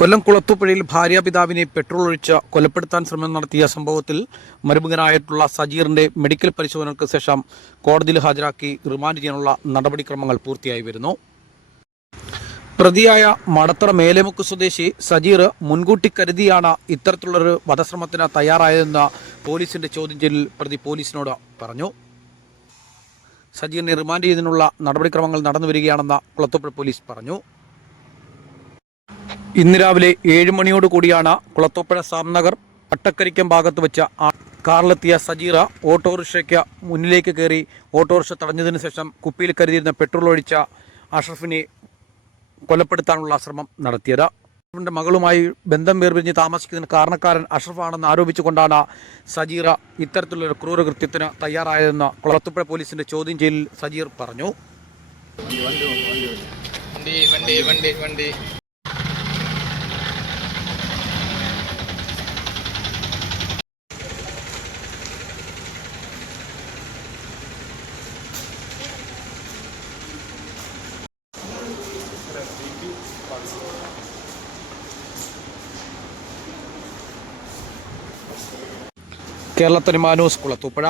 കൊല്ലം കുളത്തൂപ്പുഴയിൽ ഭാര്യാപിതാവിനെ petrol ഒഴിച്ച് കൊലപ്പെടുത്താൻ ശ്രമം നടത്തിയ സംഭവത്തിൽ മരുമകനായിട്ടുള്ള സജീറിന്റെ മെഡിക്കൽ പരിശോധനകൾക്ക് ശേഷം കോടതിയിൽ ഹാജരാക്കി റിമാൻഡ് ചെയ്യാനുള്ള നടപടിക്രമങ്ങൾ പൂർത്തിയായി വരുന്നു. പ്രതിയായ മടത്തറ മേലേമുക്ക് സ്വദേശി സജീർ മുൻകൂട്ടി കരുതിയാണ് ഇത്തരത്തിലുള്ളൊരു വധശ്രമത്തിന് തയ്യാറായതെന്ന് പോലീസിന്റെ ചോദ്യം ചെയ്യലിൽ പ്രതി പോലീസിനോട് പറഞ്ഞു. സജീറിനെ റിമാൻഡ് ചെയ്തതിനുള്ള നടപടിക്രമങ്ങൾ നടന്നുവരികയാണെന്ന് കുളത്തൂപ്പുഴ പോലീസ് പറഞ്ഞു. ഇന്ന് രാവിലെ 7 മണിയോട് കൂടിയാണ് കുളത്തൂപ്പുഴ സാംനഗർ പട്ടക്കരിക്കം ഭാഗത്ത് വെച്ച കാറിലെത്തിയ സജീറ ഓട്ടോറിക്ഷയ്ക്ക് മുന്നിലേക്ക് കയറി ഓട്ടോറിക്ഷ തടഞ്ഞതിനു ശേഷം കുപ്പിയിൽ കരുതിയിരുന്ന പെട്രോൾ ഒഴിച്ച അഷ്റഫിനെ കൊലപ്പെടുത്താനുള്ള ശ്രമം നടത്തിയത്. അഷ്റഫിൻ്റെ മകളുമായി ബന്ധം വേർപിരിഞ്ഞ് താമസിക്കുന്നതിന് കാരണക്കാരൻ അഷ്റഫാണെന്ന് ആരോപിച്ചുകൊണ്ടാണ് സജീറ ഇത്തരത്തിലുള്ളൊരു ക്രൂരകൃത്യത്തിന് തയ്യാറായതെന്ന് കുളത്തൂപ്പുഴ പോലീസിന്റെ ചോദ്യം ചെയ്യലിൽ സജീർ പറഞ്ഞു. കേരള തനിമ ന്യൂസ് കുളത്തൂപ്പുഴ.